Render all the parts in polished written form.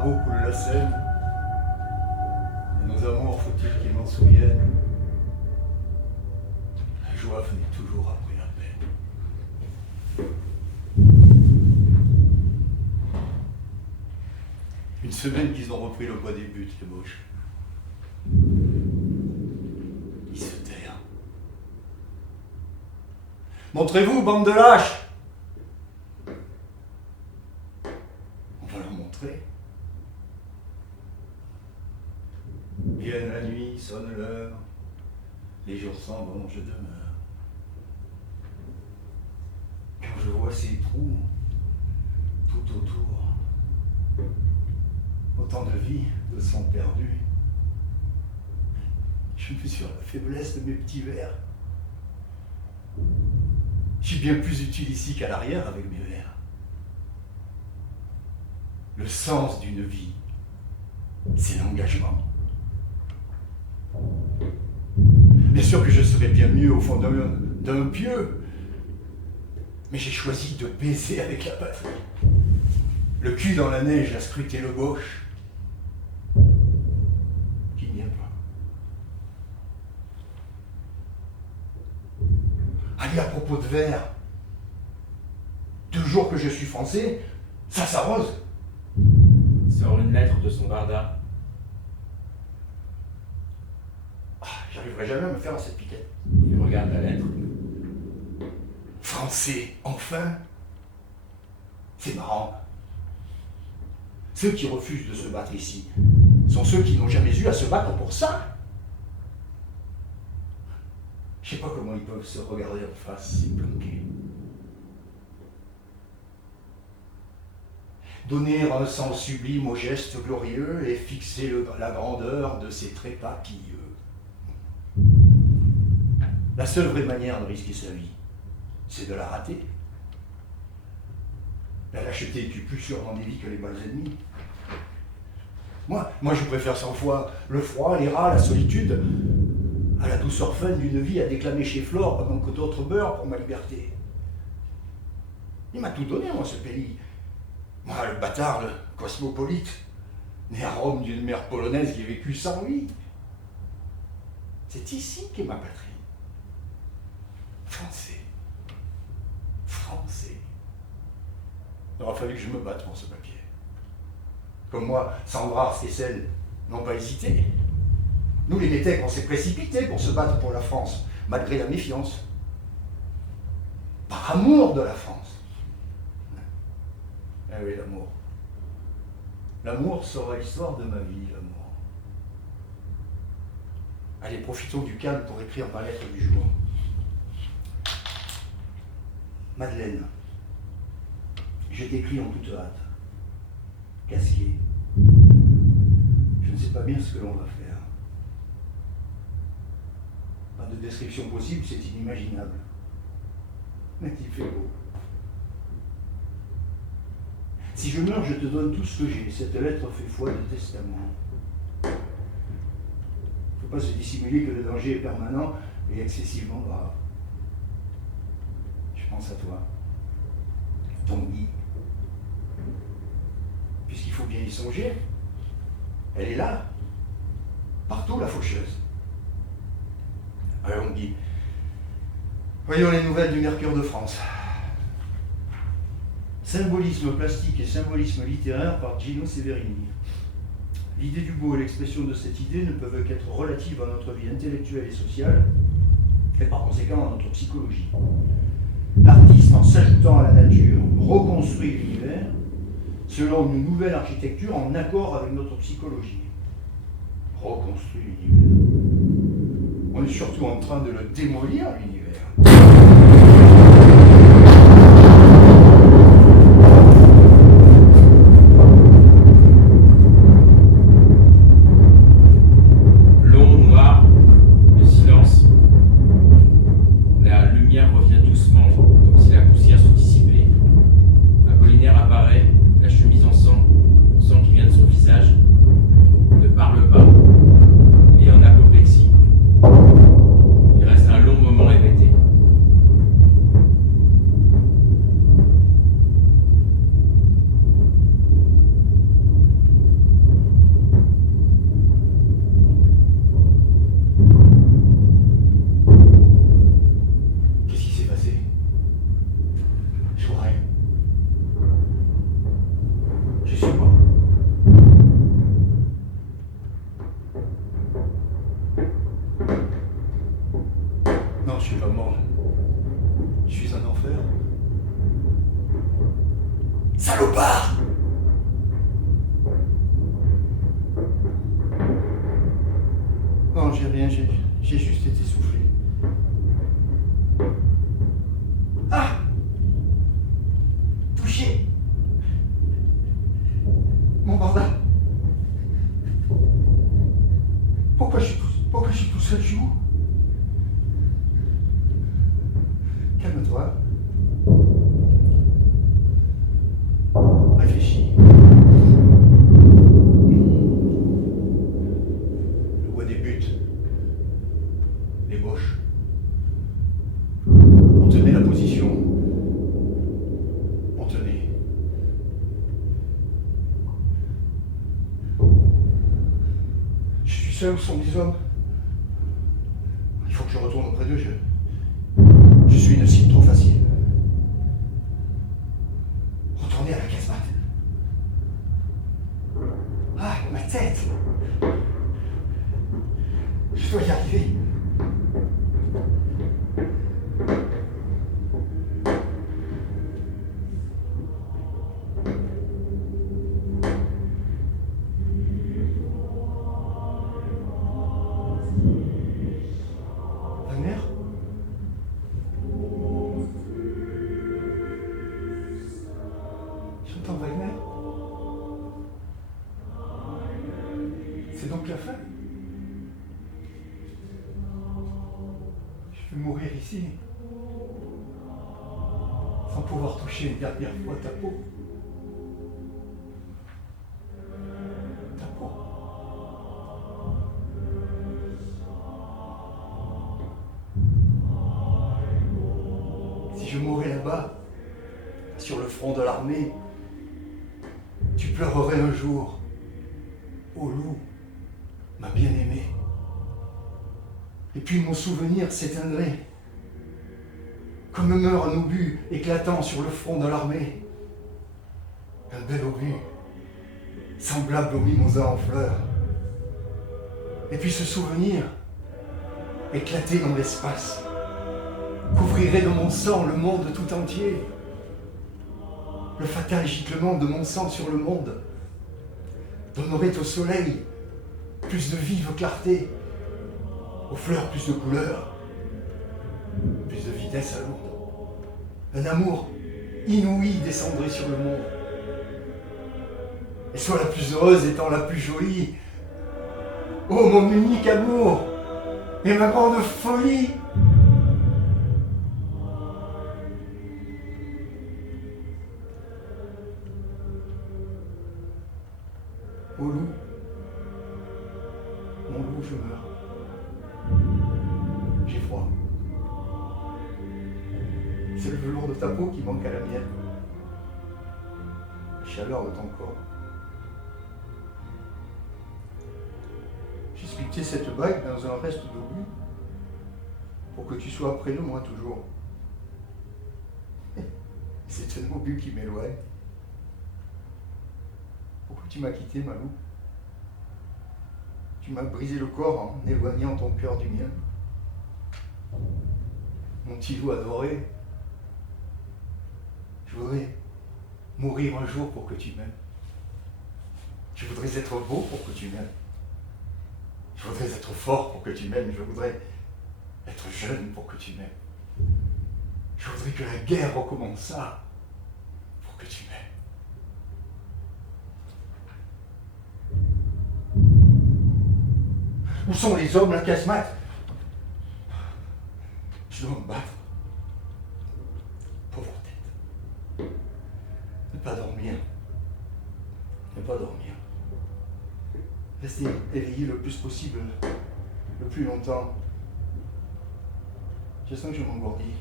Mirabeau coule la Seine. Et nos amours, faut-il qu'ils m'en souviennent? La joie venait toujours après la peine. Une semaine qu'ils ont repris le poids des buts, les moches. Ils se terrent. Montrez-vous, bande de lâches! On va leur montrer. Vienne la nuit, sonne l'heure, les jours s'en vont, je demeure. Quand je vois ces trous tout autour, autant de vies, de sang perdu, je mesure la faiblesse de mes petits vers. Je suis bien plus utile ici qu'à l'arrière avec mes vers. Le sens d'une vie, c'est l'engagement. Bien sûr que je serais bien mieux au fond d'un pieu, mais j'ai choisi de baiser avec la patrie. Le cul dans la neige a scruté le gauche, qu'il n'y a pas. Allez, à propos de vers, 2 jours que je suis français, ça s'arrose. Sort une lettre de son barda. J'arriverai jamais à me faire à cette piquette. Il regarde la lettre. Français, enfin. C'est marrant. Ceux qui refusent de se battre ici sont ceux qui n'ont jamais eu à se battre pour ça. Je sais pas comment ils peuvent se regarder en face, c'est planqué. Donner un sens sublime aux gestes glorieux et fixer la grandeur de ces trépas pieux. La seule vraie manière de risquer sa vie, c'est de la rater. La lâcheté tue plus sûrement des vies que les balles ennemies. Moi, je préfère 100 fois le froid, les rats, la solitude, à la douceur fun d'une vie à déclamer chez Flore pendant que d'autres meurent pour ma liberté. Il m'a tout donné, moi, ce pays. Moi, le bâtard, le cosmopolite, né à Rome d'une mère polonaise qui a vécu sans lui. C'est ici qu'est ma patrie. Français. Français. Il aura fallu que je me batte pour ce papier. Comme moi, Sandra, Stessel n'ont pas hésité. Nous, les métèques, on s'est précipités pour se battre pour la France, malgré la méfiance. Par amour de la France. Ah oui, l'amour. L'amour sera l'histoire de ma vie, l'amour. Allez, profitons du calme pour écrire ma lettre du jour. Madeleine, je t'écris en toute hâte. Casqué. Je ne sais pas bien ce que l'on va faire. Pas de description possible, c'est inimaginable. Mais il fait beau. Si je meurs, je te donne tout ce que j'ai. Cette lettre fait foi de testament. Il ne faut pas se dissimuler que le danger est permanent et excessivement grave. Je pense à toi, ton guide. Puisqu'il faut bien y songer. Elle est là, partout la faucheuse. Alors on dit, voyons les nouvelles du Mercure de France. Symbolisme plastique et symbolisme littéraire par Gino Severini. L'idée du beau et l'expression de cette idée ne peuvent qu'être relatives à notre vie intellectuelle et sociale, et par conséquent à notre psychologie. L'artiste, en s'ajoutant à la nature, reconstruit l'univers selon une nouvelle architecture en accord avec notre psychologie. Reconstruit l'univers. On est surtout en train de le démolir, l'univers. Non, j'ai rien, j'ai juste été soufflé. Ah! Touché! Mon barda! Pourquoi je suis tout seul chez vous? Calme-toi. Réfléchis. Le bois débute. Les gauches. On tenait la position. On tenait. Je suis seul, où sont les hommes? Il faut que je retourne auprès d'eux. Je suis une cible trop facile. Retourner à la casemate. Ah, ma tête! Je dois y arriver. Wagner? J'entends Wagner. C'est donc la fin. Je vais mourir ici, sans pouvoir toucher une dernière fois ta peau. Ta peau. Si je mourais là-bas, sur le front de l'armée, tu pleurerais un jour. Ô loup, ma bien-aimée. Et puis mon souvenir s'éteindrait, comme meurt un obus éclatant sur le front de l'armée. Un bel obus, semblable au mimosa en fleurs. Et puis ce souvenir, éclaté dans l'espace, couvrirait de mon sang le monde tout entier. Le fatal giclement de mon sang sur le monde donnerait au soleil plus de vive clarté, aux fleurs plus de couleurs, plus de vitesse à l'onde. Un amour inouï descendrait sur le monde. Et soit la plus heureuse étant la plus jolie. Oh mon unique amour et ma grande folie! Ô loup, mon loup, je meurs. J'ai froid. C'est le velours de ta peau qui manque à la mienne. La chaleur de ton corps. J'ai sculpté cette bague dans un reste d'obus pour que tu sois près de moi toujours. C'est un obus qui m'éloigne. Pourquoi tu m'as quitté, Malou? Tu m'as brisé le corps en éloignant ton cœur du mien. Mon petit loup adoré, je voudrais mourir un jour pour que tu m'aimes. Je voudrais être beau pour que tu m'aimes. Je voudrais être fort pour que tu m'aimes. Je voudrais être jeune pour que tu m'aimes. Je voudrais que la guerre recommençât pour que tu m'aimes. Où sont les hommes, la casemate? Je dois me battre. Pauvre tête. Ne pas dormir. Ne pas dormir. Rester éveillé le plus possible, le plus longtemps. Je sens que je m'engourdis.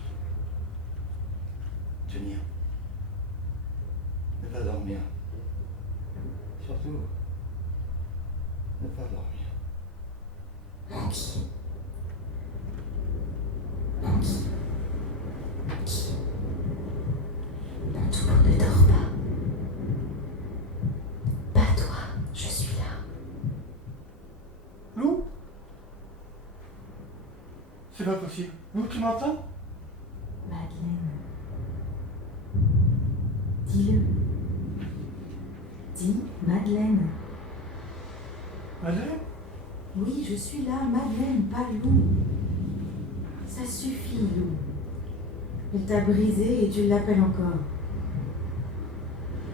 Tenir. Ne pas dormir. Surtout, ne pas dormir. Monkey. Monkey. Monkey. Mon tour ne dort pas. Pas toi, je suis là. Lou? C'est pas possible. Lou, tu m'entends? Madeleine. Dis-le. Dis Madeleine. Madeleine? Oui, je suis là, Madeleine, pas Lou. Ça suffit, Lou. Elle t'a brisé et tu l'appelles encore.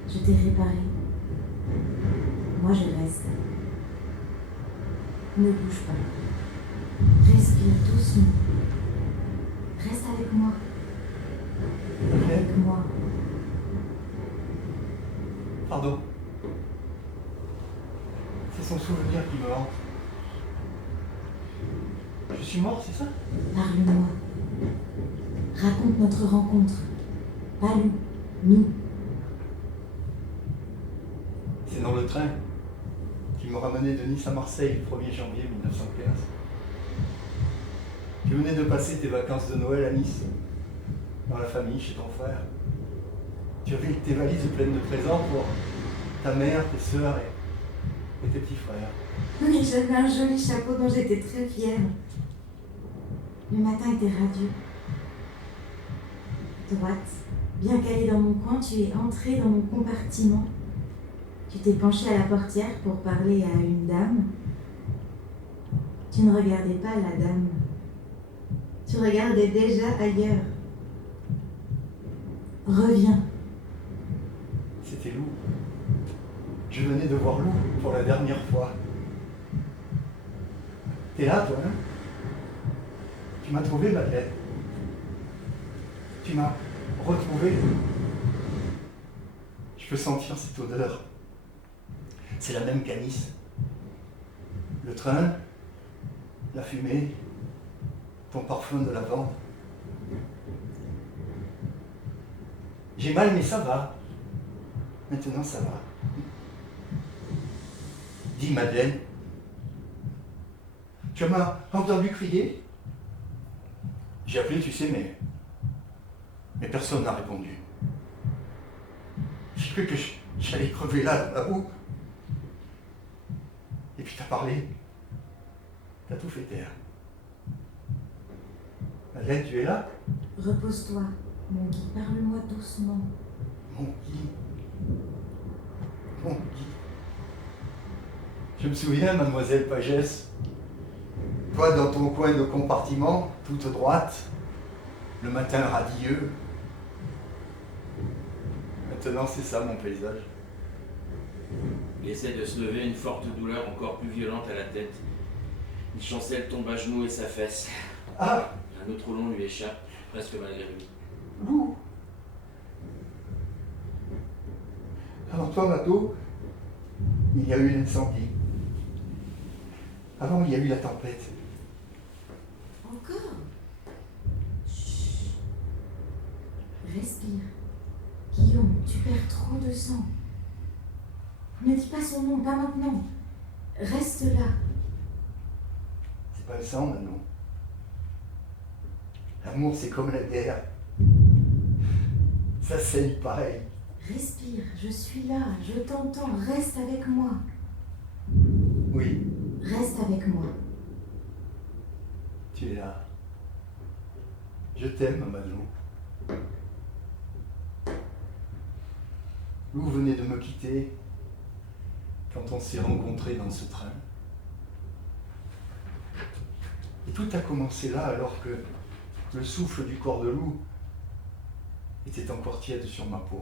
Je t'ai réparé. Moi, je reste. Ne bouge pas. Respire doucement. Reste avec moi. Avec moi. Pardon. C'est son souvenir qui me hante. Je suis mort, c'est ça? Parle-moi. Raconte notre rencontre. Pas Lou, nous. C'est dans le train qui me ramenait de Nice à Marseille le 1er janvier 1915. Tu venais de passer tes vacances de Noël à Nice, dans la famille, chez ton frère. Tu avais tes valises pleines de présents pour ta mère, tes sœurs et tes petits frères. Oui, j'avais un joli chapeau dont j'étais très fière. Le matin était radieux. Droite, bien calée dans mon coin, tu es entrée dans mon compartiment. Tu t'es penchée à la portière pour parler à une dame. Tu ne regardais pas la dame. Tu regardais déjà ailleurs. Reviens. C'était Lou. Je venais de voir Lou pour la dernière fois. T'es là, toi, hein? Tu m'as trouvé, Madeleine. Tu m'as retrouvé. Je peux sentir cette odeur. C'est la même qu'à Nice. Le train, la fumée, ton parfum de lavande. J'ai mal, mais ça va. Maintenant, ça va. Dis, Madeleine, tu m'as entendu crier? J'ai appelé, tu sais, mais personne n'a répondu. J'ai cru que j'allais crever là, dans la boue. Et puis t'as parlé. T'as tout fait taire. Madeleine, tu es là? Repose-toi, mon Guy. Parle-moi doucement. Mon Guy. Mon Guy. Je me souviens, mademoiselle Pagès, toi dans ton coin de compartiment, toute droite, le matin radieux. Maintenant, c'est ça mon paysage. Il essaie de se lever, une forte douleur encore plus violente à la tête. Une chancelle tombe à genoux et s'affaisse. Ah, Un autre long lui échappe, presque malgré lui. Lou. Avant toi, Mato, il y a eu l'incendie. Avant, il y a eu la tempête. Encore? Chut. Respire. Guillaume, tu perds trop de sang. Ne dis pas son nom, pas maintenant. Reste là. C'est pas le sang, Manon. L'amour, c'est comme la guerre. Ça saigne pareil. Respire, je suis là, je t'entends, reste avec moi. Oui, Reste avec moi. tu es là. Je t'aime, Manon. Lou venait de me quitter quand on s'est rencontrés dans ce train. Et tout a commencé là alors que le souffle du corps de Lou était encore tiède sur ma peau.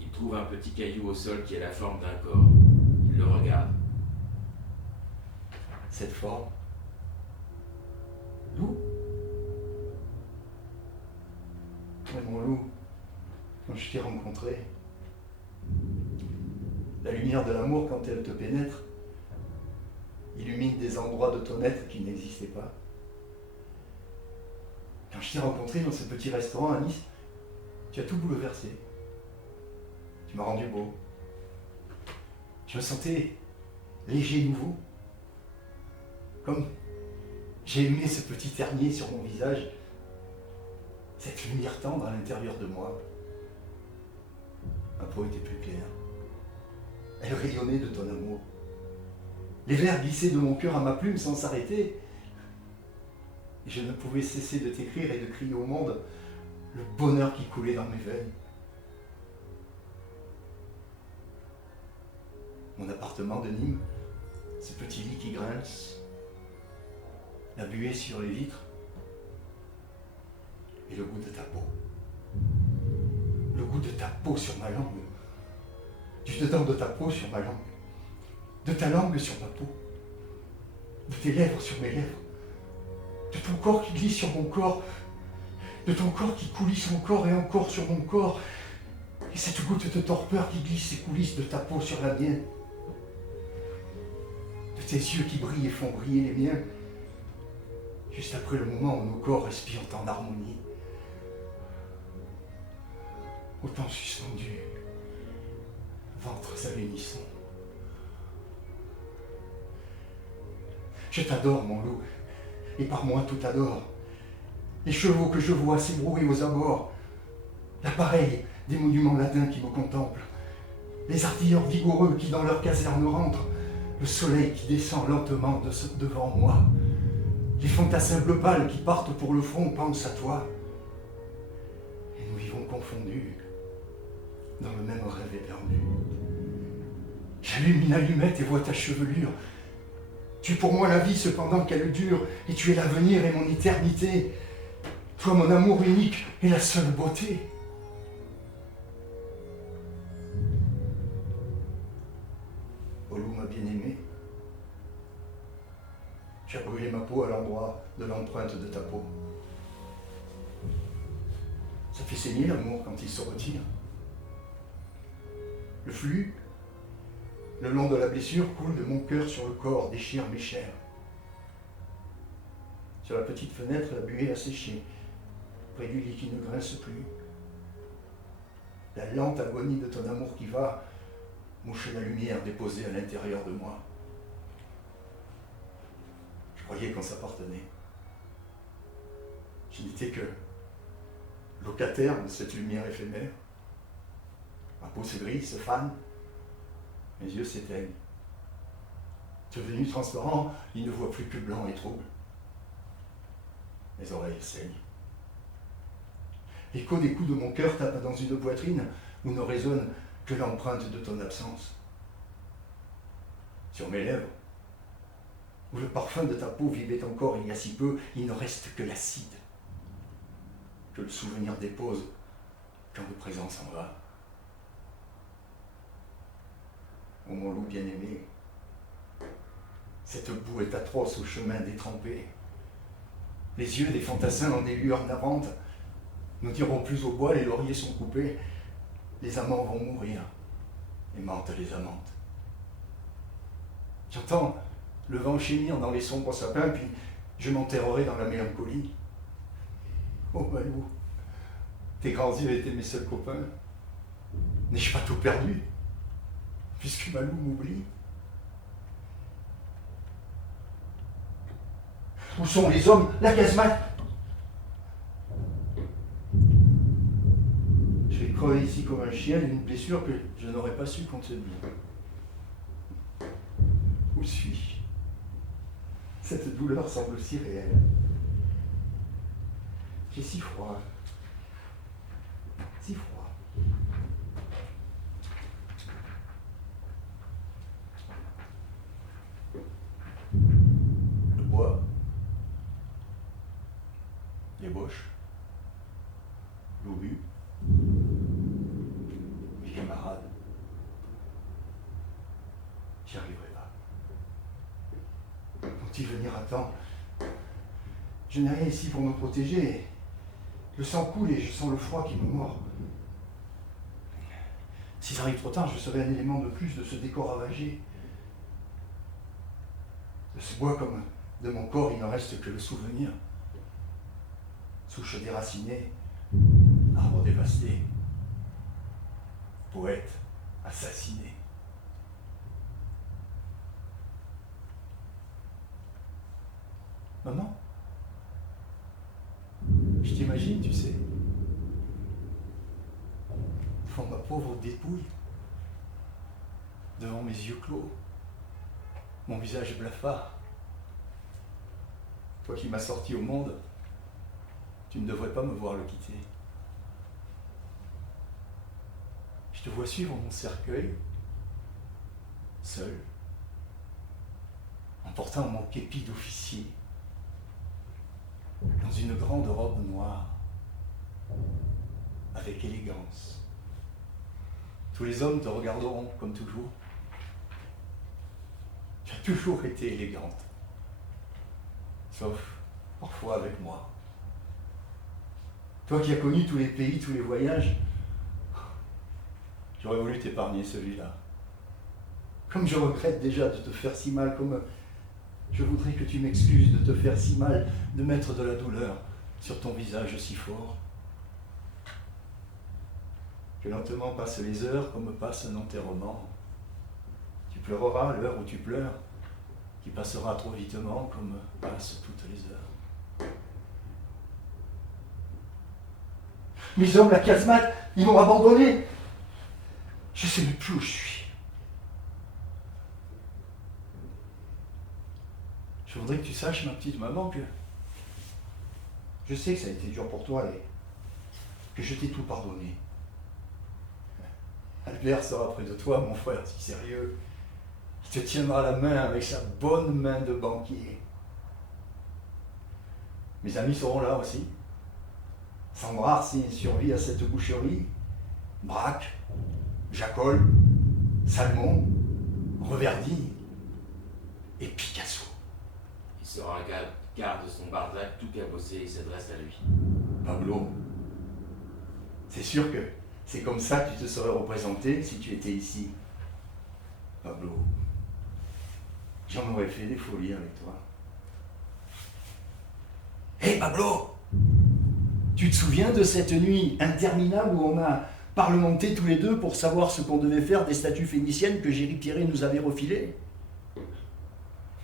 Il trouve un petit caillou au sol qui a la forme d'un corps. Il le regarde. Cette forme, Lou. Mais mon Lou, quand je t'ai rencontré, la lumière de l'amour, quand elle te pénètre, illumine des endroits de ton être qui n'existaient pas. Quand je t'ai rencontré dans ce petit restaurant à Nice, tu as tout bouleversé. Tu m'as rendu beau. Je me sentais léger et nouveau. Comme j'ai aimé ce petit ternier sur mon visage, cette lumière tendre à l'intérieur de moi. Ma peau était plus claire. Elle rayonnait de ton amour. Les vers glissaient de mon cœur à ma plume sans s'arrêter. Et je ne pouvais cesser de t'écrire et de crier au monde le bonheur qui coulait dans mes veines. Mon appartement de Nîmes ce petit lit qui grince, la buée sur les vitres et le goût de ta peau. Le goût de ta peau sur ma langue, du dedans de ta peau sur ma langue, de ta langue sur ma peau, de tes lèvres sur mes lèvres, de ton corps qui glisse sur mon corps, de ton corps qui coulisse encore et encore sur mon corps, et cette goutte de torpeur qui glisse et coulisse de ta peau sur la mienne, de tes yeux qui brillent et font briller les miens, juste après le moment où nos corps respirent en harmonie, autant suspendu, ventres à l'unisson. Je t'adore, mon loup, et par moi tout adore. Les chevaux que je vois s'ébrouer aux abords, l'appareil des monuments latins qui me contemplent, les artilleurs vigoureux qui dans leur caserne rentrent, le soleil qui descend lentement devant moi, les fantassins bleu pâle qui partent pour le front pensent à toi. Et nous vivons confondus dans le même rêve éperdu. J'allume une allumette et vois ta chevelure. Tu es pour moi la vie cependant qu'elle dure, et tu es l'avenir et mon éternité. Toi mon amour unique et la seule beauté. Ô loup ma bien-aimée, tu as brûlé ma peau à l'endroit de l'empreinte de ta peau. Ça fait saigner l'amour quand il se retire. Le flux, le long de la blessure, coule de mon cœur sur le corps, déchire mes chairs. Sur la petite fenêtre, la buée a séché, près du lit qui ne grince plus. La lente agonie de ton amour qui va moucher la lumière déposée à l'intérieur de moi. Je croyais qu'on s'appartenait. Je n'étais que locataire de cette lumière éphémère. Ma peau se grille, se fane, mes yeux s'éteignent. Devenu transparent, il ne voit plus que blanc et trouble. Mes oreilles saignent. L'écho des coups de mon cœur tape dans une poitrine où ne résonne que l'empreinte de ton absence. Sur mes lèvres, où le parfum de ta peau vivait encore il y a si peu, il ne reste que l'acide, que le souvenir dépose quand le présent s'en va. Ô mon loup bien-aimé, cette boue est atroce au chemin détrempé. Les yeux des fantassins en des lueurs navantes ne diront plus au bois, les lauriers sont coupés, les amants vont mourir, et mentent les amantes. J'entends le vent gémir dans les sombres sapins, puis je m'enterrerai dans la mélancolie. Oh Malou, tes grands yeux étaient mes seuls copains. N'ai-je pas tout perdu, puisque Malou m'oublie? Où sont les hommes, la casemate? Je vais crever ici comme un chien d'une blessure que je n'aurais pas su contenir. Où suis-je? Cette douleur semble si réelle. J'ai si froid. Si froid. Le bois, l'ébauche, l'obus, mes camarades. J'y arriverai pas. Vont-ils venir à temps? Je n'ai rien ici pour me protéger. Le sang coule et je sens le froid qui me mord. S'ils arrivent trop tard, je serai un élément de plus de ce décor ravagé. De ce bois comme de mon corps, il ne reste que le souvenir. Souche déracinée, arbre dévasté, poète assassiné. Maman, je t'imagine, tu sais, devant ma pauvre dépouille, devant mes yeux clos, mon visage blafard. Toi qui m'as sorti au monde, tu ne devrais pas me voir le quitter. Je te vois suivre mon cercueil, seul, en portant mon képi d'officier, dans une grande robe noire, avec élégance. Tous les hommes te regarderont comme toujours. Tu as toujours été élégante, sauf parfois avec moi. Toi qui as connu tous les pays, tous les voyages, j'aurais voulu t'épargner celui-là. Comme je regrette déjà de te faire si mal, comme je voudrais que tu m'excuses de te faire si mal, de mettre de la douleur sur ton visage si fort. Que lentement passent les heures comme passe un enterrement. Tu pleureras à l'heure où tu pleures, qui passera trop vitement comme passent toutes les heures. Mes hommes, la casemate, ils m'ont abandonné. Je ne sais même plus où je suis. Je voudrais que tu saches, ma petite maman, que je sais que ça a été dur pour toi et que je t'ai tout pardonné. Albert sera près de toi, mon frère, si sérieux. Il te tiendra la main avec sa bonne main de banquier. Mes amis seront là aussi. Sandra, s'il survit à cette boucherie, Braque, Jacol, Salmon, Reverdy et Picasso. Il sera garde de son bardac tout cabossé et s'adresse à lui. Pablo, c'est sûr que c'est comme ça que tu te serais représenté si tu étais ici. Pablo, j'en aurais fait des folies avec toi. Hé Pablo, tu te souviens de cette nuit interminable où on a parlementé tous les deux pour savoir ce qu'on devait faire des statues phéniciennes que Géry Pierret nous avait refilées?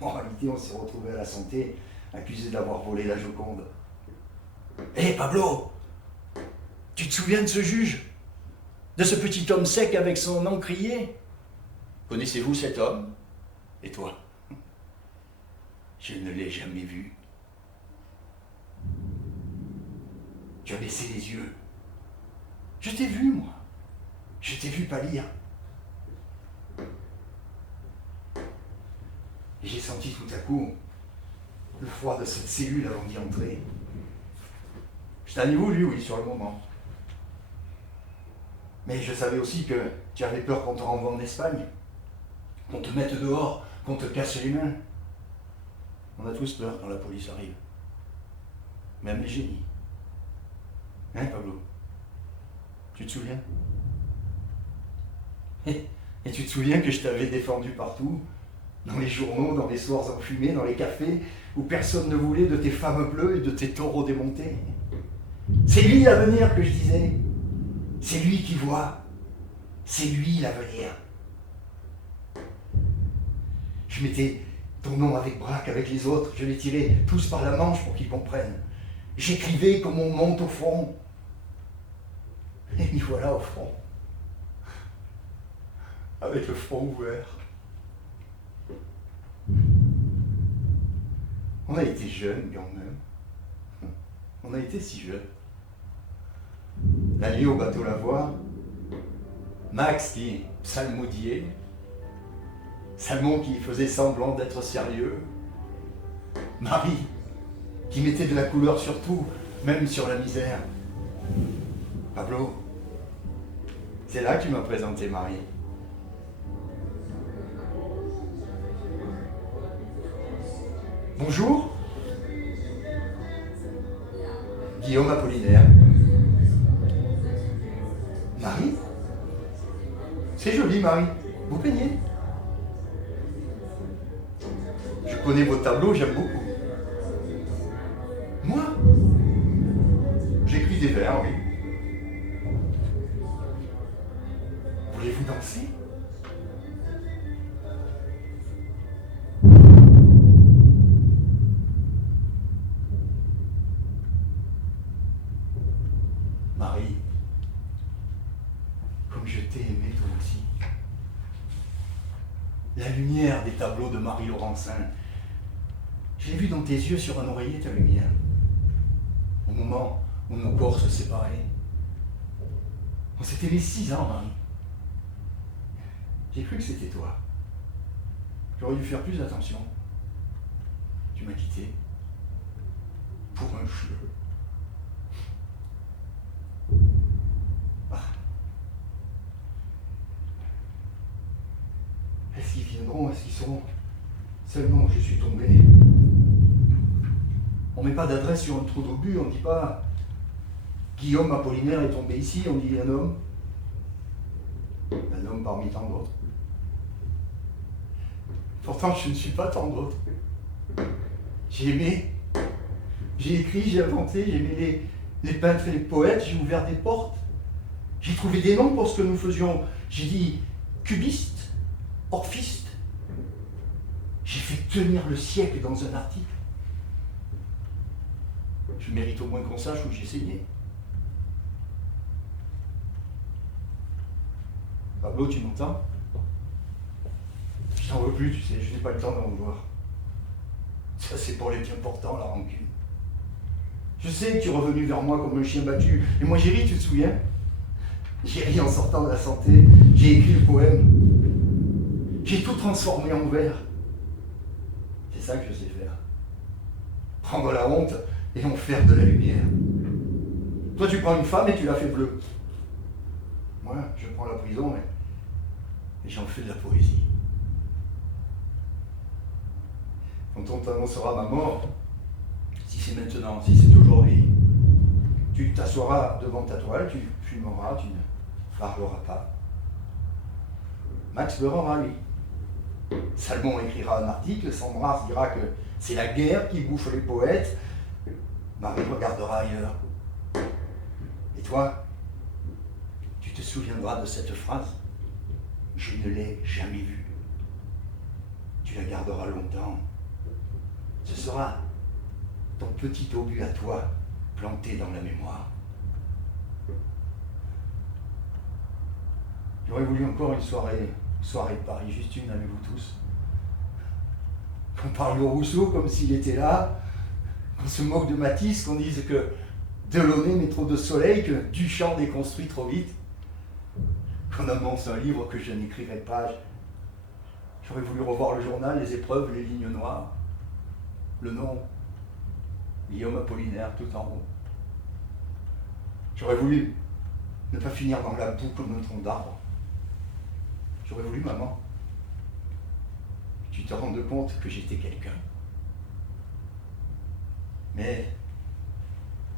En réalité, on s'est retrouvés à la santé, accusés d'avoir volé la Joconde. Hé Pablo, tu te souviens de ce juge? De ce petit homme sec avec son encrier? Connaissez-vous cet homme? Et toi? Je ne l'ai jamais vu. Tu as baissé les yeux. Je t'ai vu, moi. Je t'ai vu pâlir. Et j'ai senti tout à coup le froid de cette cellule avant d'y entrer. Je t'en ai voulu, oui, sur le moment. Mais je savais aussi que tu avais peur qu'on te renvoie en Espagne, qu'on te mette dehors, qu'on te casse les mains. On a tous peur quand la police arrive. Même les génies. Hein, Pablo? Tu te souviens? Et tu te souviens que je t'avais défendu partout, dans les journaux, dans les soirs enfumés, dans les cafés, où personne ne voulait de tes femmes bleues et de tes taureaux démontés? C'est lui l'avenir que je disais. C'est lui qui voit. C'est lui l'avenir. Je mettais ton nom avec Braque, avec les autres. Je les tirais tous par la manche pour qu'ils comprennent. J'écrivais comme on monte au front. Et m'y voilà au front. Avec le front ouvert. On a été jeunes quand même. On a été si jeunes. La nuit au bateau Lavoir, Max qui psalmodiait, Salmon qui faisait semblant d'être sérieux, Marie qui mettait de la couleur sur tout, même sur la misère. Pablo, c'est là que tu m'as présenté Marie. Bonjour, Guillaume Apollinaire. Marie? C'est joli, Marie. Vous peignez? Je connais vos tableaux, j'aime beaucoup. Moi? J'écris des vers, oui. Voulez-vous danser? Marie, comme je t'ai aimé toi aussi. La lumière des tableaux de Marie Laurencin. Je l'ai vue dans tes yeux sur un oreiller, ta lumière. Au moment où nos corps se séparaient. On s'était mis 6 ans, Marie. J'ai cru que c'était toi. J'aurais dû faire plus attention. Tu m'as quitté pour un cheveu. Ah. Est-ce qu'ils viendront? Est-ce qu'ils seront? Seulement, je suis tombé. On met pas d'adresse sur un trou d'obus, on dit pas Guillaume Apollinaire est tombé ici, on dit un homme. Un homme parmi tant d'autres. Pourtant, je ne suis pas tant d'autres. J'ai aimé, j'ai écrit, j'ai inventé, j'ai aimé les peintres et les poètes, j'ai ouvert des portes. J'ai trouvé des noms pour ce que nous faisions. J'ai dit cubiste, orphiste. J'ai fait tenir le siècle dans un article. Je mérite au moins qu'on sache où j'ai saigné. Pablo, tu m'entends? Je t'en veux plus, tu sais, je n'ai pas le temps d'en vouloir. Ça, c'est pour les bien portants, la rancune. Je sais que tu es revenu vers moi comme un chien battu. Et moi, j'ai ri, tu te souviens? J'ai ri en sortant de la santé. J'ai écrit le poème. J'ai tout transformé en vers. C'est ça que je sais faire. Prendre la honte et en faire de la lumière. Toi, tu prends une femme et tu la fais bleue. Moi, je prends la prison et j'en fais de la poésie. Quand on t'annoncera ma mort, si c'est maintenant, si c'est aujourd'hui, tu t'assoiras devant ta toile, tu fumeras, tu ne parleras pas. Max pleurera, lui. Salmon écrira un article, Sandras dira que c'est la guerre qui bouffe les poètes. Marie regardera ailleurs. Et toi, tu te souviendras de cette phrase. Je ne l'ai jamais vue. Tu la garderas longtemps. Ce sera ton petit obus à toi, planté dans la mémoire. J'aurais voulu encore une soirée de Paris, juste une avec vous tous. Qu'on parle de Rousseau comme s'il était là, qu'on se moque de Matisse, qu'on dise que Delaunay met trop de soleil, que Duchamp déconstruit trop vite, qu'on annonce un livre que je n'écrirai pas. J'aurais voulu revoir le journal, les épreuves, les lignes noires, le nom, Guillaume Apollinaire tout en haut. J'aurais voulu ne pas finir dans la boue comme un tronc d'arbre. J'aurais voulu, maman, que tu te rendes compte que j'étais quelqu'un. Mais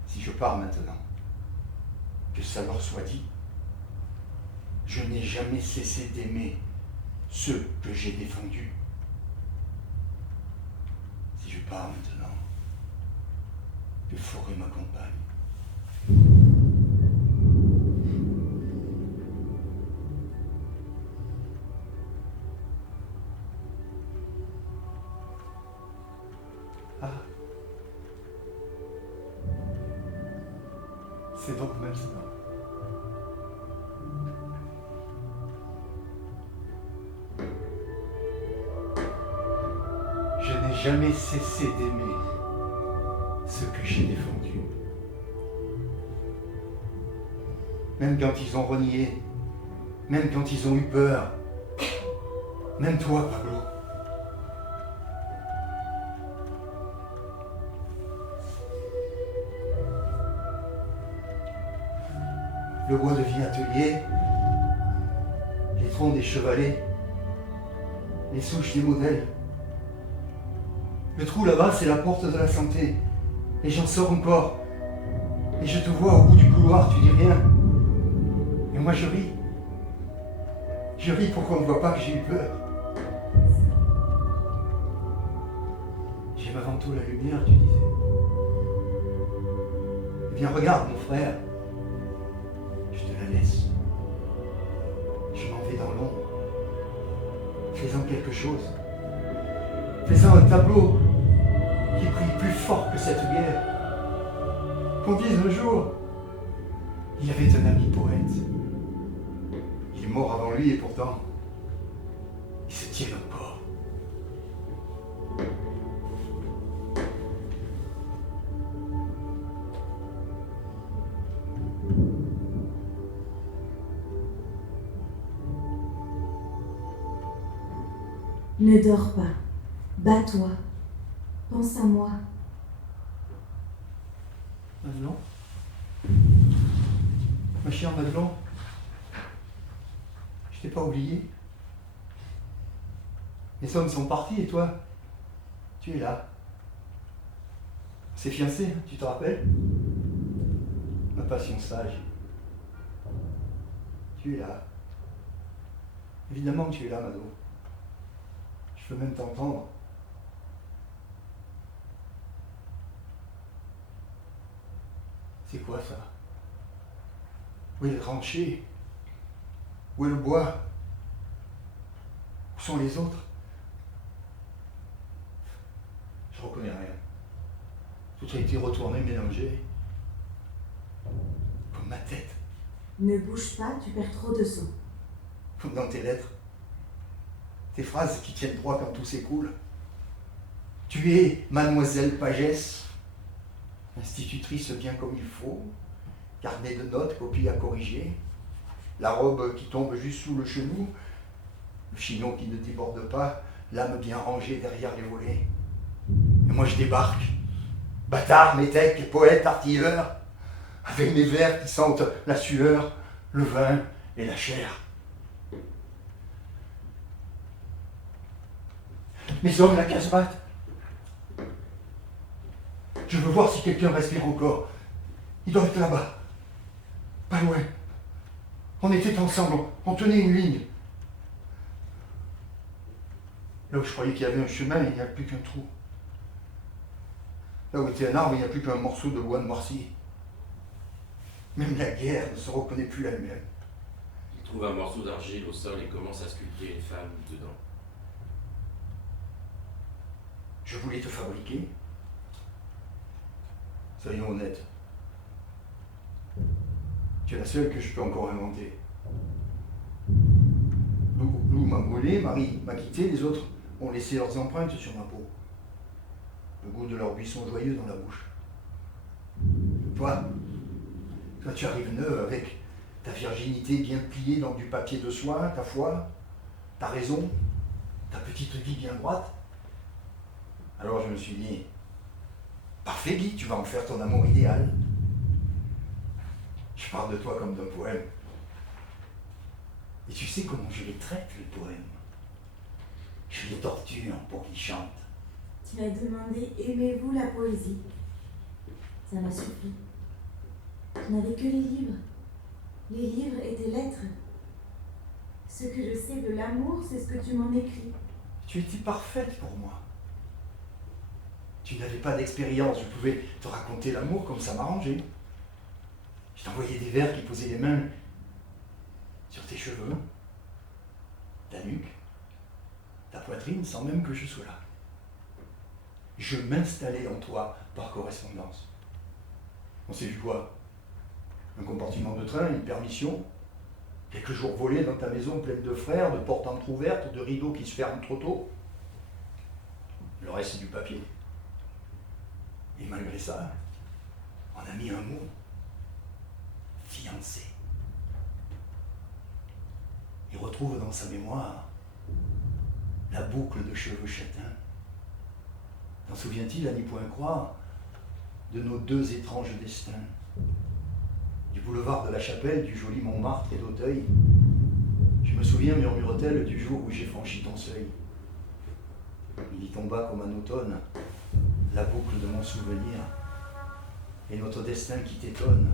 si je pars maintenant, que ça leur soit dit, je n'ai jamais cessé d'aimer ceux que j'ai défendus. Si je pars maintenant, que Forêt m'accompagne. Ah. C'est donc maintenant. Je n'ai jamais cessé d'aimer ceux que j'ai défendus. Même quand ils ont renié, même quand ils ont eu peur, même toi, Pablo. Le bois devient atelier, les troncs des chevalets, les souches des modèles. Le trou là-bas, c'est la porte de la santé. Et j'en sors encore. Et je te vois au bout du couloir, tu dis rien. Et moi je ris. Je ris pour qu'on ne voit pas que j'ai eu peur. J'aime avant tout la lumière, tu disais. Eh bien regarde mon frère. Je te la laisse. Je m'en vais dans l'ombre. Fais-en quelque chose. Fais-en un tableau qui brille plus fort que cette guerre. Qu'on dise un jour, il avait un ami poète. Il est mort avant lui et pourtant, il se tient encore. Ne dors pas, bats-toi, Pense à moi. Madelon? Ma chère Madelon? Je t'ai pas oublié. Les hommes sont partis et toi, tu es là. C'est fiancé, tu te rappelles? Ma passion sage. Tu es là. Évidemment que tu es là, Mado. Je peux même t'entendre. C'est quoi ça? Où est le tranché? Où est le bois? Où sont les autres? Je reconnais rien. Tout a été retourné, mélangé. Comme ma tête. Ne bouge pas, tu perds trop de sauts. Comme dans tes lettres. Tes phrases qui tiennent droit quand tout s'écoule. Tu es Mademoiselle Pagès, institutrice bien comme il faut, carnet de notes, copie à corriger, la robe qui tombe juste sous le genou, le chignon qui ne déborde pas, l'âme bien rangée derrière les volets. Et moi je débarque, bâtard, métèque, poète, artilleur, avec mes vers qui sentent la sueur, le vin et la chair. Mes hommes, la casse-patte. Je veux voir si quelqu'un respire encore. Ils doivent être là-bas. Pas loin. On était ensemble, on tenait une ligne. Là où je croyais qu'il y avait un chemin, il n'y a plus qu'un trou. Là où était un arbre, il n'y a plus qu'un morceau de bois noirci. Même la guerre ne se reconnaît plus elle-même. Il trouve un morceau d'argile au sol et commence à sculpter une femme dedans. Je voulais te fabriquer. Soyons honnêtes. Tu es la seule que je peux encore inventer. Lou m'a brûlé, Marie m'a quitté, les autres ont laissé leurs empreintes sur ma peau. Le goût de leur buisson joyeux dans la bouche. Toi, tu arrives neuve avec ta virginité bien pliée dans du papier de soie, ta foi, ta raison, ta petite vie bien droite. Alors je me suis dit, parfait Guy, tu vas en faire ton amour idéal. Je parle de toi comme d'un poème. Et tu sais comment je les traite, les poèmes? Je les torture pour qu'ils chantent. Tu m'as demandé aimez-vous la poésie? Ça m'a suffi. Je n'avais que les livres. Les livres et tes lettres. Ce que je sais de l'amour, c'est ce que tu m'en écris. Tu étais parfaite pour moi. Tu n'avais pas d'expérience, je pouvais te raconter l'amour comme ça m'arrangeait. Je t'envoyais des vers qui posaient les mains sur tes cheveux, ta nuque, ta poitrine, sans même que je sois là. Je m'installais en toi par correspondance. On s'est vu quoi? Un compartiment de train, une permission, quelques jours volés dans ta maison pleine de frères, de portes entrouvertes, de rideaux qui se ferment trop tôt. Le reste, c'est du papier. Et malgré ça, on a mis un mot. Fiancé. Il retrouve dans sa mémoire la boucle de cheveux châtains. T'en souviens-t-il, à n'y point croire, de nos deux étranges destins? Du boulevard de la Chapelle, du joli Montmartre et d'Auteuil. Je me souviens, murmure-t-elle, du jour où j'ai franchi ton seuil. Il y tomba comme un automne la boucle de mon souvenir, et notre destin qui t'étonne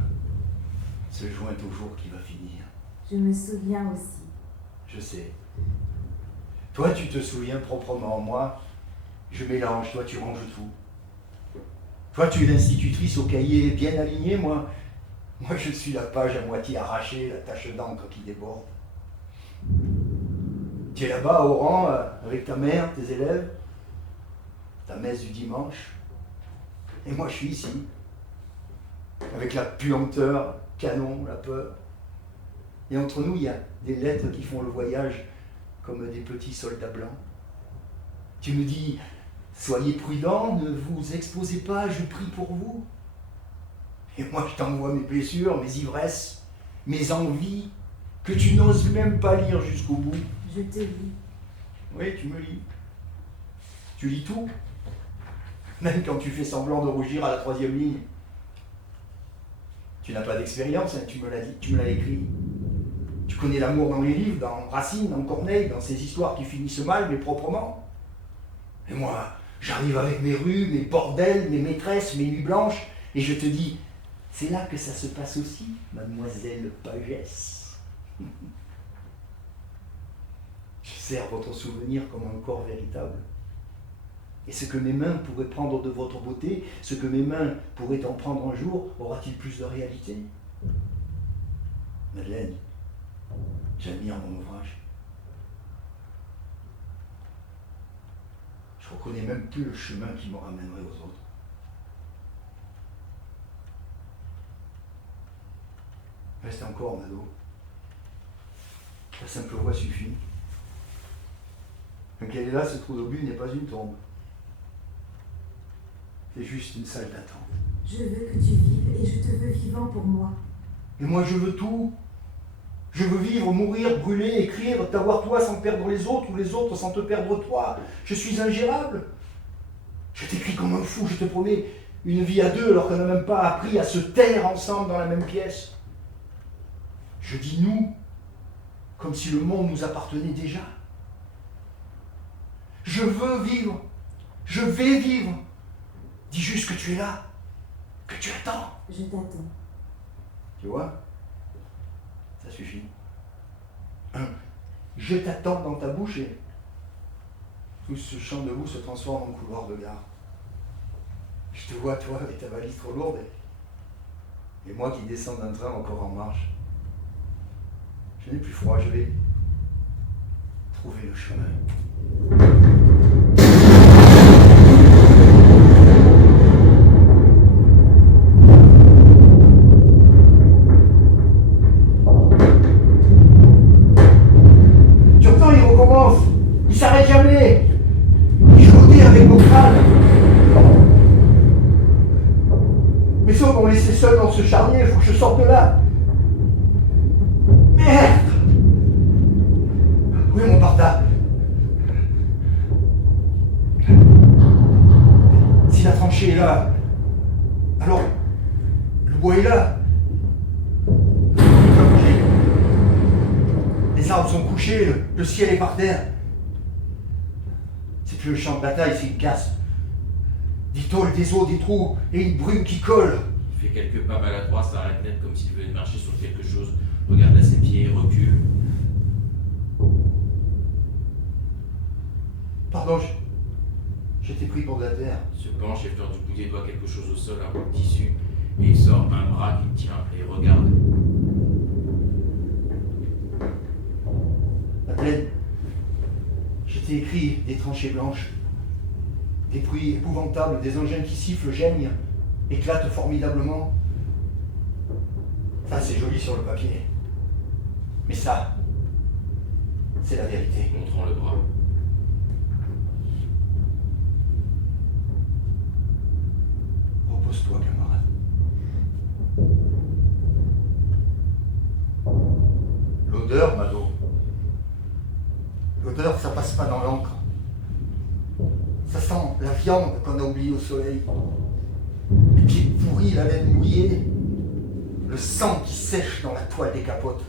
se joint au jour qui va finir. Je me souviens aussi. Je sais. Toi, tu te souviens proprement. Moi, je mélange. Toi, tu ranges tout. Toi, tu es l'institutrice au cahier bien aligné. Moi, je suis la page à moitié arrachée, la tache d'encre qui déborde. Tu es là-bas au rang avec ta mère, tes élèves, ta messe du dimanche. Et moi, je suis ici, avec la puanteur, canon, la peur. Et entre nous, il y a des lettres qui font le voyage comme des petits soldats blancs. Tu me dis, soyez prudents, ne vous exposez pas, je prie pour vous. Et moi, je t'envoie mes blessures, mes ivresses, mes envies, que tu n'oses même pas lire jusqu'au bout. Je te lis. Oui, tu me lis. Tu lis tout. Même quand tu fais semblant de rougir à la 3e ligne. Tu n'as pas d'expérience, hein, tu me l'as dit, tu me l'as écrit. Tu connais l'amour dans les livres, dans Racine, dans Corneille, dans ces histoires qui finissent mal, mais proprement. Et moi, j'arrive avec mes rues, mes bordels, mes maîtresses, mes nuits blanches, et je te dis, c'est là que ça se passe aussi, mademoiselle Pagès. Je sers votre souvenir comme un corps véritable. Et ce que mes mains pourraient prendre de votre beauté, ce que mes mains pourraient en prendre un jour, aura-t-il plus de réalité? Madeleine, j'admire mon ouvrage. Je reconnais même plus le chemin qui me ramènerait aux autres. Reste encore, Mado. La simple voix suffit. Qu'elle est là, ce trou d'obus n'est pas une tombe. C'est juste une salle d'attente. Je veux que tu vives et je te veux vivant pour moi. Et moi, je veux tout. Je veux vivre, mourir, brûler, écrire, t'avoir toi sans perdre les autres ou les autres sans te perdre toi. Je suis ingérable. Je t'écris comme un fou, je te promets une vie à deux alors qu'on n'a même pas appris à se taire ensemble dans la même pièce. Je dis nous, comme si le monde nous appartenait déjà. Je veux vivre, je vais vivre. Dis juste que tu es là, que tu attends. Je t'attends. Tu vois? Ça suffit. Je t'attends dans ta bouche et tout ce champ de boue se transforme en couloir de gare. Je te vois, toi, avec ta valise trop lourde et moi qui descends d'un train encore en marche. Je n'ai plus froid, je vais trouver le chemin. Tu entends, il recommence. Il s'arrête jamais. Je rodais avec mon crâne. Mes os m'ont laissé seul dans ce charnier, il faut que je sorte de là. Merde! Où est mon parta? Si la tranchée est là, alors le bois est là. Les arbres sont couchés, le ciel est par terre. C'est plus le champ de bataille, c'est une casse. Des tôles, des os, des trous et une brume qui colle. Il fait quelques pas maladroits, s'arrête net comme s'il venait de marcher sur quelque chose, regarde à ses pieds, recule. Pardon, je t'ai pris pour de la terre. Se penche et fleur du bout des doigts quelque chose au sol, un bout de tissu, et il sort un bras qu'il tient et regarde. Madeleine, je t'ai écrit des tranchées blanches, des bruits épouvantables, des engins qui sifflent, geignent, éclatent formidablement. Ça, c'est joli sur le papier. Mais ça, c'est la vérité. Montrant le bras. Repose-toi, camarade. L'odeur, Mado. L'odeur, ça passe pas dans l'encre. Ça sent la viande qu'on a oubliée au soleil. Les pieds pourris, la laine mouillée. Le sang qui sèche dans la toile des capotes.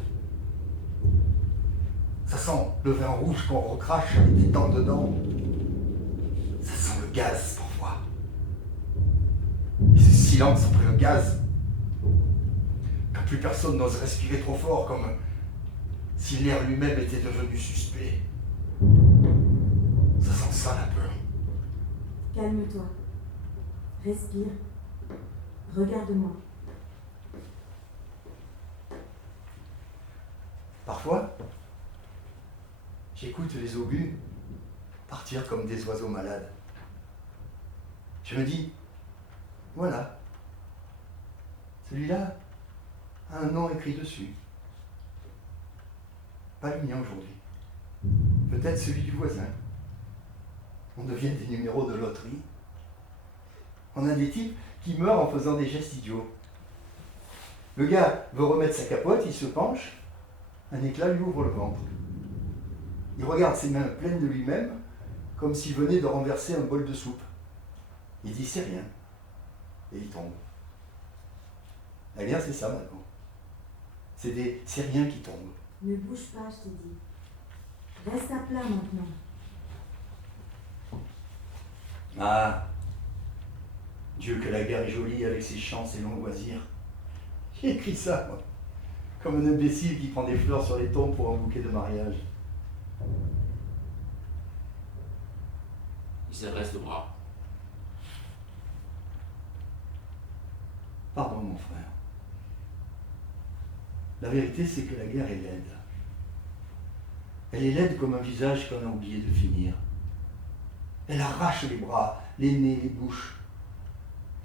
Ça sent le vin rouge qu'on recrache avec des dents dedans. Ça sent le gaz parfois. Et ce silence après le gaz. Quand plus personne n'ose respirer trop fort, comme si l'air lui-même était devenu suspect. Ça sent ça la peur. Calme-toi. Respire. Regarde-moi. Parfois, j'écoute les obus partir comme des oiseaux malades. Je me dis, voilà, celui-là a un nom écrit dessus. Pas le mien aujourd'hui. Peut-être celui du voisin. On devient des numéros de loterie. On a des types qui meurent en faisant des gestes idiots. Le gars veut remettre sa capote, il se penche, un éclat lui ouvre le ventre. Il regarde ses mains pleines de lui-même, comme s'il venait de renverser un bol de soupe. Il dit c'est rien. Et il tombe. La guerre, c'est ça maintenant. C'est rien qui tombe. Ne bouge pas, je te dis. Reste à plat maintenant. Ah, Dieu que la guerre est jolie avec ses chants, ses longs loisirs. J'ai écrit ça, moi. Comme un imbécile qui prend des fleurs sur les tombes pour un bouquet de mariage. Il s'adresse le bras. Pardon, mon frère. La vérité, c'est que la guerre est laide. Elle est laide comme un visage qu'on a oublié de finir. Elle arrache les bras, les nez, les bouches.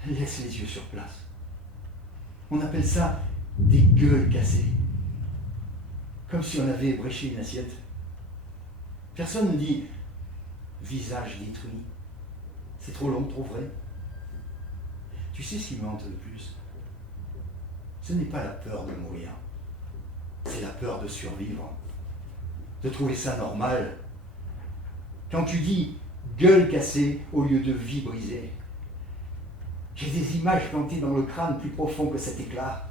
Elle laisse les yeux sur place. On appelle ça des gueules cassées. Comme si on avait ébréché une assiette. Personne ne dit visage détruit. C'est trop long, trop vrai. Tu sais ce qui me hante le plus? Ce n'est pas la peur de mourir. C'est la peur de survivre. De trouver ça normal. Quand tu dis gueule cassée au lieu de vie brisée, j'ai des images plantées dans le crâne plus profond que cet éclat.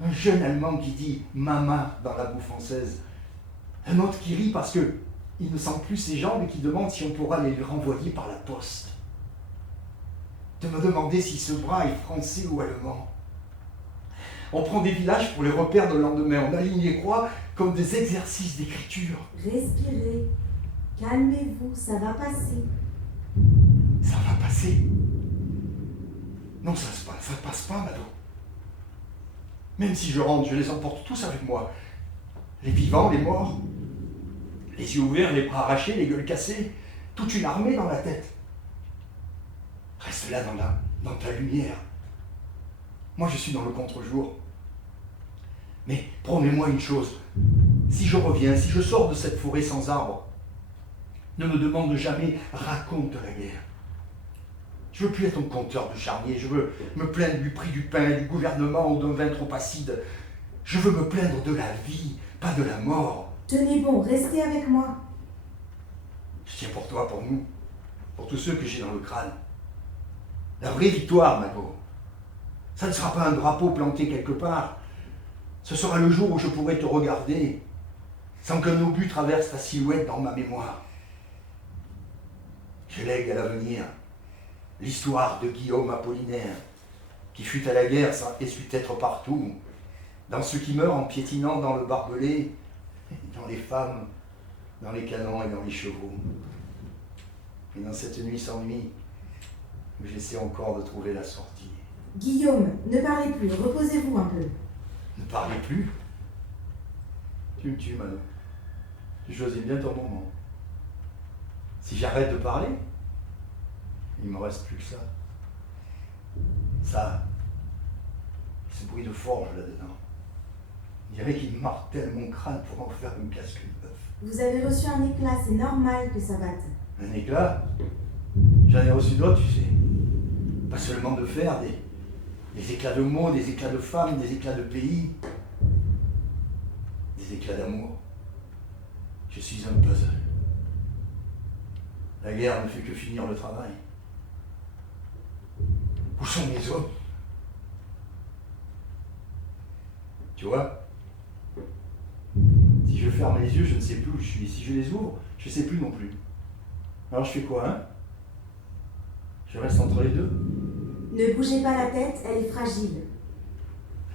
Un jeune Allemand qui dit « Mama » dans la boue française. Un autre qui rit parce que il ne sent plus ses jambes et qui demande si on pourra les lui renvoyer par la poste. De me demander si ce bras est français ou allemand. On prend des villages pour les repères de le lendemain. On aligne les croix comme des exercices d'écriture. Respirez. Calmez-vous, ça va passer. Ça va passer. Non, ça passe pas, Mado. Même si je rentre, je les emporte tous avec moi. Les vivants, les morts. Les yeux ouverts, les bras arrachés, les gueules cassées. Toute une armée dans la tête. Reste là dans ta lumière. Moi, je suis dans le contre-jour. Mais promets-moi une chose. Si je reviens, si je sors de cette forêt sans arbres, ne me demande jamais, raconte la guerre. Je veux plus être un conteur de charniers. Je veux me plaindre du prix du pain, du gouvernement ou d'un vin trop acide. Je veux me plaindre de la vie, pas de la mort. Tenez bon, restez avec moi. Je tiens pour toi, pour nous, pour tous ceux que j'ai dans le crâne. La vraie victoire, Mago, ça ne sera pas un drapeau planté quelque part. Ce sera le jour où je pourrai te regarder, sans qu'un obus traverse ta silhouette dans ma mémoire. Je lègue à l'avenir l'histoire de Guillaume Apollinaire, qui fut à la guerre et sut être partout, dans ceux qui meurent en piétinant dans le barbelé, dans les femmes, dans les canons et dans les chevaux. Et dans cette nuit sans nuit, où j'essaie encore de trouver la sortie. Guillaume, ne parlez plus, reposez-vous un peu. Ne parlez plus. Tu me tues, Mano. Tu choisis bien ton moment. Si j'arrête de parler, il ne me reste plus que ça. Ça, ce bruit de forge là-dedans. On dirait qu'il martèle mon crâne pour en faire une casque de bœuf. Vous avez reçu un éclat, c'est normal que ça batte. Un éclat? J'en ai reçu d'autres, tu sais. Pas seulement de fer, des éclats de mots, des éclats de femmes, des éclats de pays, des éclats d'amour. Je suis un puzzle. La guerre ne fait que finir le travail. Où sont mes hommes? Tu vois? Si je ferme les yeux, je ne sais plus où je suis. Si je les ouvre, je ne sais plus non plus. Alors je fais quoi, hein? Je reste entre les deux? Ne bougez pas la tête, elle est fragile.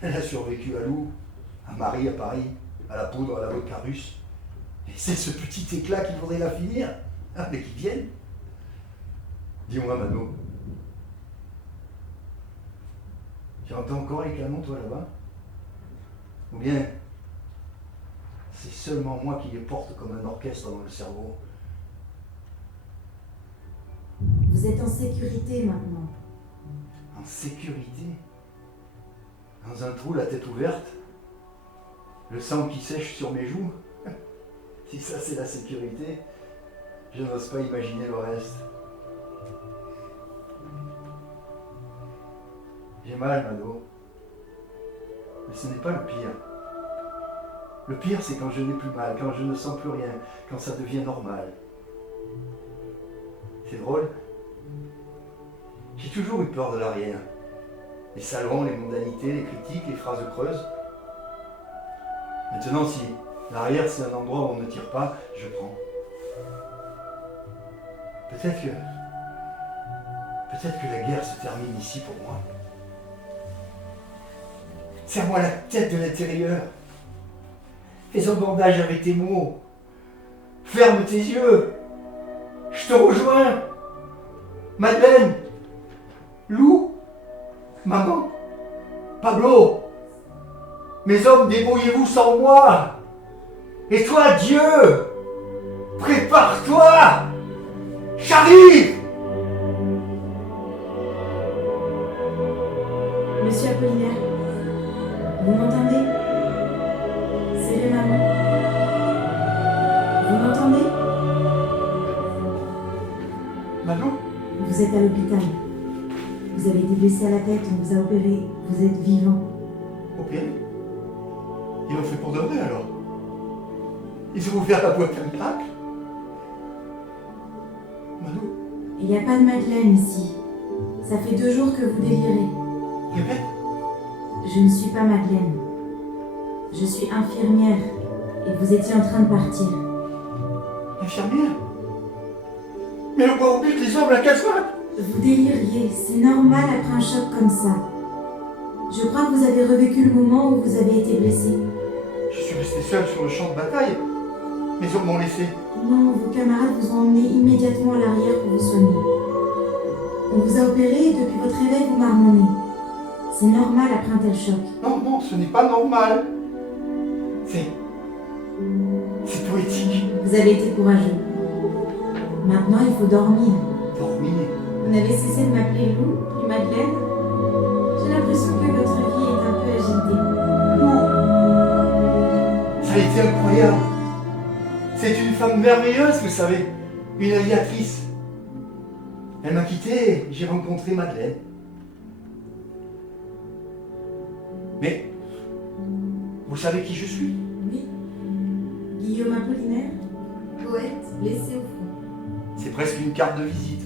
Elle a survécu à Lou, à Marie, à Paris, à la poudre, à la vodka russe. Et c'est ce petit éclat qui voudrait la finir. Ah, mais qui vienne. Dis-moi, Mano. Tu entends encore les canons, toi, là-bas? Ou bien, c'est seulement moi qui les porte comme un orchestre dans le cerveau? Vous êtes en sécurité maintenant. En sécurité? Dans un trou, la tête ouverte? Le sang qui sèche sur mes joues? Si ça c'est la sécurité, je n'ose pas imaginer le reste. J'ai mal, Mado. Mais ce n'est pas le pire. Le pire, c'est quand je n'ai plus mal, quand je ne sens plus rien, quand ça devient normal. C'est drôle. J'ai toujours eu peur de la rien. Les salons, les mondanités, les critiques, les phrases creuses. Maintenant, si l'arrière c'est un endroit où on ne tire pas, je prends. Peut-être que la guerre se termine ici pour moi. Serre-moi la tête de l'intérieur. Fais un bandage avec tes mots. Ferme tes yeux. Je te rejoins. Madeleine. Lou. Maman. Pablo. Mes hommes, débrouillez-vous sans moi. Et toi, Dieu. Prépare-toi. J'arrive. Monsieur Apollinaire, vous m'entendez? C'est le maman. Vous m'entendez? Malou. Vous êtes à l'hôpital. Vous avez été blessé à la tête, on vous a opéré. Vous êtes vivant. Opéré. Ils l'ont fait pour de vrai alors. Ils ont ouvert la boîte à miracle. Malou. Il n'y a pas de Madeleine ici. Ça fait 2 jours que vous délirez. Répète. Je ne suis pas Madeleine. Je suis infirmière et vous étiez en train de partir. Infirmière. Mais on va au but les hommes, la casse-patte. Vous déliriez, c'est normal après un choc comme ça. Je crois que vous avez revécu le moment où vous avez été blessé. Je suis resté seul sur le champ de bataille. Mes hommes m'ont laissé. Non, vos camarades vous ont emmené immédiatement à l'arrière pour vous soigner. On vous a opéré et depuis votre réveil, vous marmonnez. C'est normal après un tel choc. Non, non, ce n'est pas normal. C'est poétique. Vous avez été courageux. Maintenant, il faut dormir. Dormir. Vous n'avez cessé de m'appeler Lou, puis Madeleine. J'ai l'impression que votre vie est un peu agitée. Lou. Ça a été incroyable. C'est une femme merveilleuse, vous savez. Une aviatrice. Elle m'a quitté et j'ai rencontré Madeleine. Mais, vous savez qui je suis? Oui. Guillaume Apollinaire, poète blessé au front. C'est presque une carte de visite.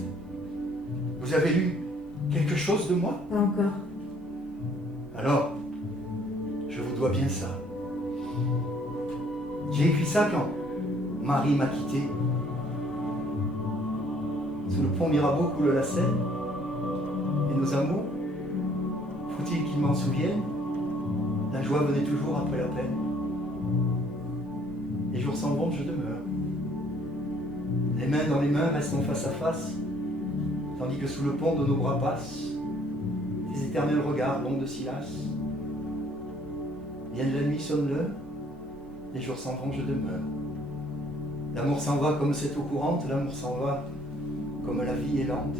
Vous avez lu quelque chose de moi? Pas encore. Alors, je vous dois bien ça. J'ai écrit ça quand Marie m'a quitté. Sous le pont Mirabeau coule la Seine. Et nos amours, faut-il qu'ils m'en souviennent? La joie venait toujours après la peine. Les jours s'en vont, je demeure. Les mains dans les mains, restons face à face, tandis que sous le pont de nos bras passent des éternels regards longs de Silas. Vienne la nuit, sonne l'heure, les jours s'en vont, je demeure. L'amour s'en va comme cette eau courante, l'amour s'en va comme la vie est lente,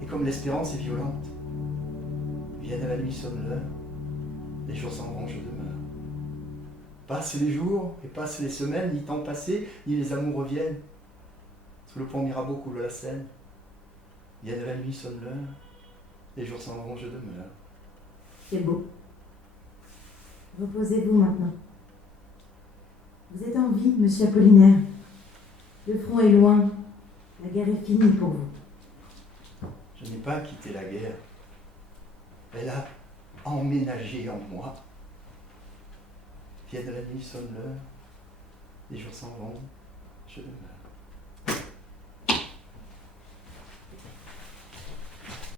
et comme l'espérance est violente. Vienne la nuit, sonne l'heure, les jours s'en vont, je demeure. Passent les jours et passent les semaines, ni temps passé, ni les amours reviennent. Sous le pont Mirabeau coule la Seine. Vienne la nuit, sonne l'heure, les jours s'en vont, je demeure. C'est beau. Reposez-vous maintenant. Vous êtes en vie, monsieur Apollinaire. Le front est loin. La guerre est finie pour vous. Je n'ai pas quitté la guerre. Elle a emménagé en moi. Vienne la nuit, sonne l'heure, les jours s'en vont, je demeure.